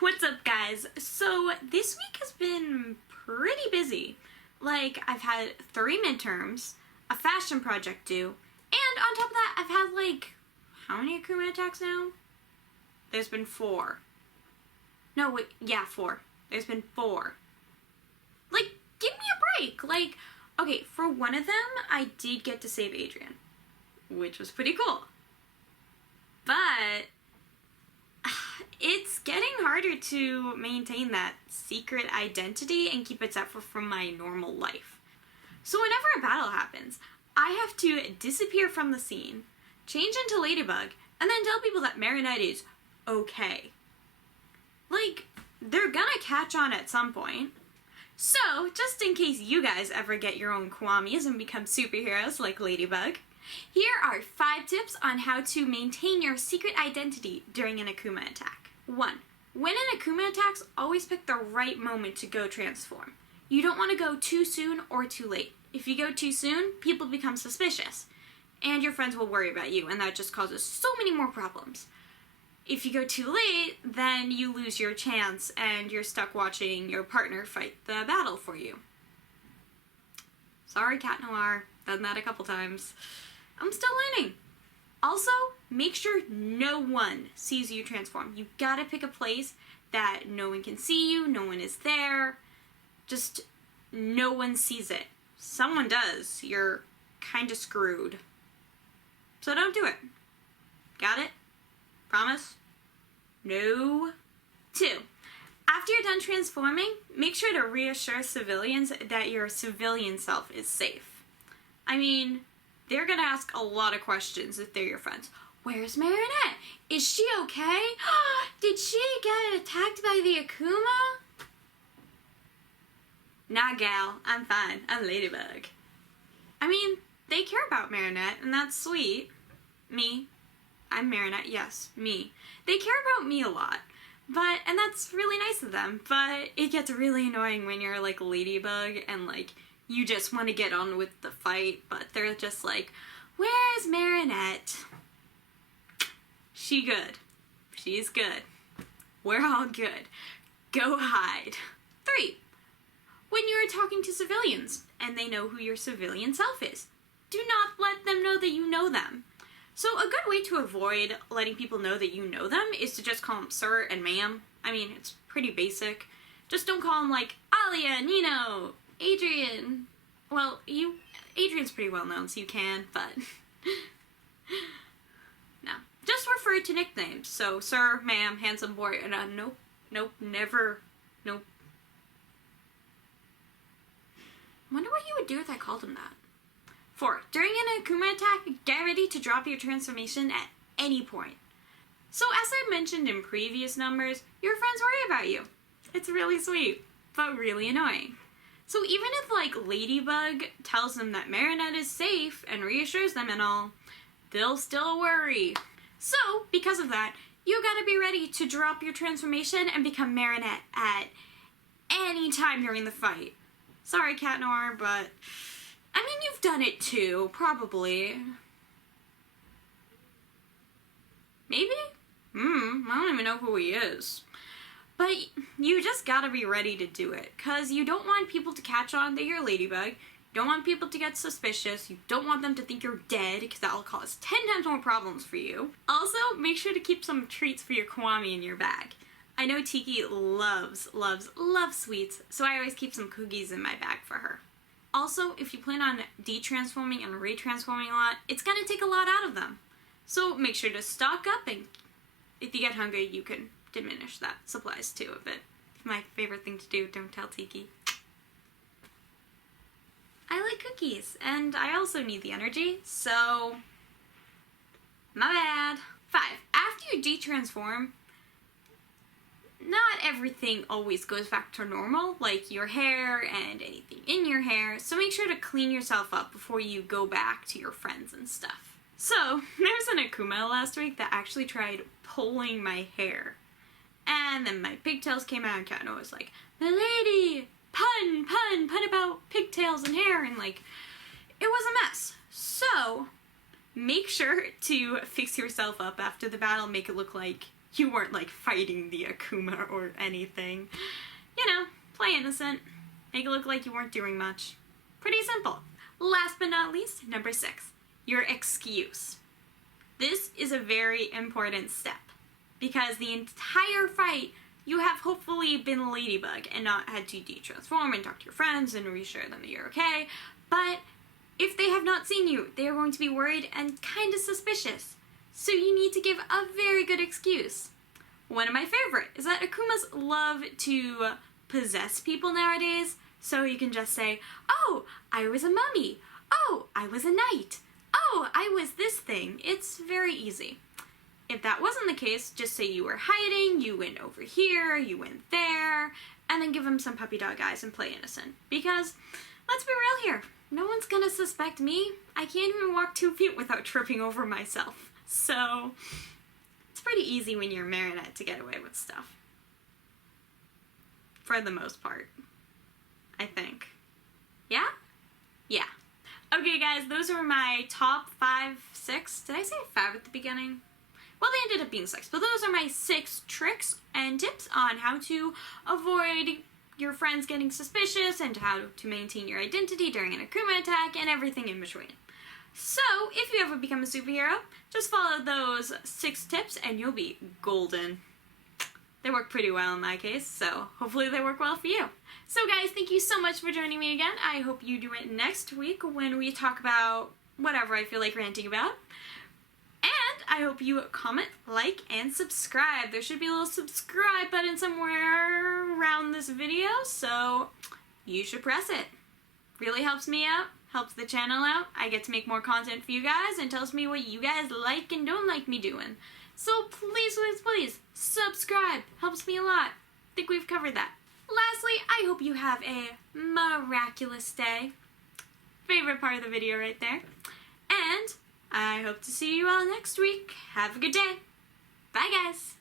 What's up, guys? So this week has been pretty busy. Like, I've had 3 midterms, a fashion project due, and on top of that, I've had like, how many akuma attacks now? There's been 4. No, wait, yeah, 4. There's been 4. Like, give me a break. Like, okay, for one of them, I did get to save Adrian, which was pretty cool. But it's getting harder to maintain that secret identity and keep it separate from my normal life. So whenever a battle happens, I have to disappear from the scene, change into Ladybug, and then tell people that Marinette is okay. Like, they're gonna catch on at some point. So, just in case you guys ever get your own Kwamis and become superheroes like Ladybug, here are 5 tips on how to maintain your secret identity during an akuma attack. 1. When an akuma attacks, always pick the right moment to go transform. You don't want to go too soon or too late. If you go too soon, people become suspicious, and your friends will worry about you, and that just causes so many more problems. If you go too late, then you lose your chance, and you're stuck watching your partner fight the battle for you. Sorry, Cat Noir. Done that a couple times. I'm still learning. Also, make sure no one sees you transform. You gotta pick a place that no one can see you, no one is there. Just no one sees it. Someone does, you're kinda screwed. So don't do it. Got it? Promise? No. 2. After you're done transforming, make sure to reassure civilians that your civilian self is safe. I mean, they're gonna ask a lot of questions if they're your friends. Where's Marinette? Is she okay? Did she get attacked by the akuma? Nah, gal, I'm fine. I'm Ladybug. I mean, they care about Marinette, and that's sweet. Me. I'm Marinette, yes, me. They care about me a lot, and that's really nice of them, but it gets really annoying when you're like Ladybug and like, you just want to get on with the fight, but they're just like, where's Marinette? She good. She's good. We're all good. Go hide. 3. When you're talking to civilians and they know who your civilian self is, do not let them know that you know them. So a good way to avoid letting people know that you know them is to just call them sir and ma'am. I mean, it's pretty basic. Just don't call them like Alia, Nino, Adrian. Well, Adrian's pretty well known, so you can, but no. Just refer to nicknames. So, sir, ma'am, handsome boy, and nope, never, nope. Wonder what he would do if I called him that. 4. During an akuma attack, get ready to drop your transformation at any point. So, as I mentioned in previous numbers, your friends worry about you. It's really sweet, but really annoying. So even if, like, Ladybug tells them that Marinette is safe and reassures them and all, they'll still worry. So, because of that, you gotta be ready to drop your transformation and become Marinette at any time during the fight. Sorry, Cat Noir, but I mean, you've done it too, probably. Maybe? I don't even know who he is. But you just gotta be ready to do it, because you don't want people to catch on that you're Ladybug, you don't want people to get suspicious, you don't want them to think you're dead, because that'll cause 10 times more problems for you. Also, make sure to keep some treats for your Kwami in your bag. I know Tiki loves sweets, so I always keep some cookies in my bag for her. Also, if you plan on de-transforming and re-transforming a lot, it's gonna take a lot out of them. So make sure to stock up, and if you get hungry, you can diminish that supplies too a bit. My favorite thing to do, don't tell Tiki. I like cookies, and I also need the energy, so my bad. 5. After you de-transform, not everything always goes back to normal, like your hair and anything in your hair, so make sure to clean yourself up before you go back to your friends and stuff. So, there was an akuma last week that actually tried pulling my hair. And then my pigtails came out and Cat Noir was like, "Milady, pun about pigtails and hair," and like, it was a mess. So, make sure to fix yourself up after the battle, make it look like You weren't like fighting the akuma or anything. You know, play innocent. Make it look like you weren't doing much. Pretty simple. Last but not least, number 6, your excuse. This is a very important step because the entire fight you have hopefully been Ladybug and not had to de-transform and talk to your friends and reassure them that you're okay. But if they have not seen you, they are going to be worried and kind of suspicious. So you need to give a very good excuse. One of my favorite is that akumas love to possess people nowadays. So you can just say, oh, I was a mummy. Oh, I was a knight. Oh, I was this thing. It's very easy. If that wasn't the case, just say you were hiding, you went over here, you went there, and then give them some puppy dog eyes and play innocent. Because, let's be real here, no one's gonna suspect me. I can't even walk 2 feet without tripping over myself. So, it's pretty easy when you're a marionette to get away with stuff. For the most part. I think. Yeah? Yeah. Okay guys, those are my top 5, 6. Did I say 5 at the beginning? Well, they ended up being 6, but those are my 6 tricks and tips on how to avoid your friends getting suspicious and how to maintain your identity during an akuma attack and everything in between. So, if you ever become a superhero, just follow those 6 tips and you'll be golden. They work pretty well in my case, so hopefully they work well for you. So guys, thank you so much for joining me again. I hope you do it next week when we talk about whatever I feel like ranting about. And I hope you comment, like, and subscribe. There should be a little subscribe button somewhere around this video, so you should press it. Really helps me out, helps the channel out. I get to make more content for you guys and tells me what you guys like and don't like me doing. So please, please, please, subscribe. Helps me a lot. I think we've covered that. Lastly, I hope you have a miraculous day. Favorite part of the video right there. And I hope to see you all next week. Have a good day. Bye, guys.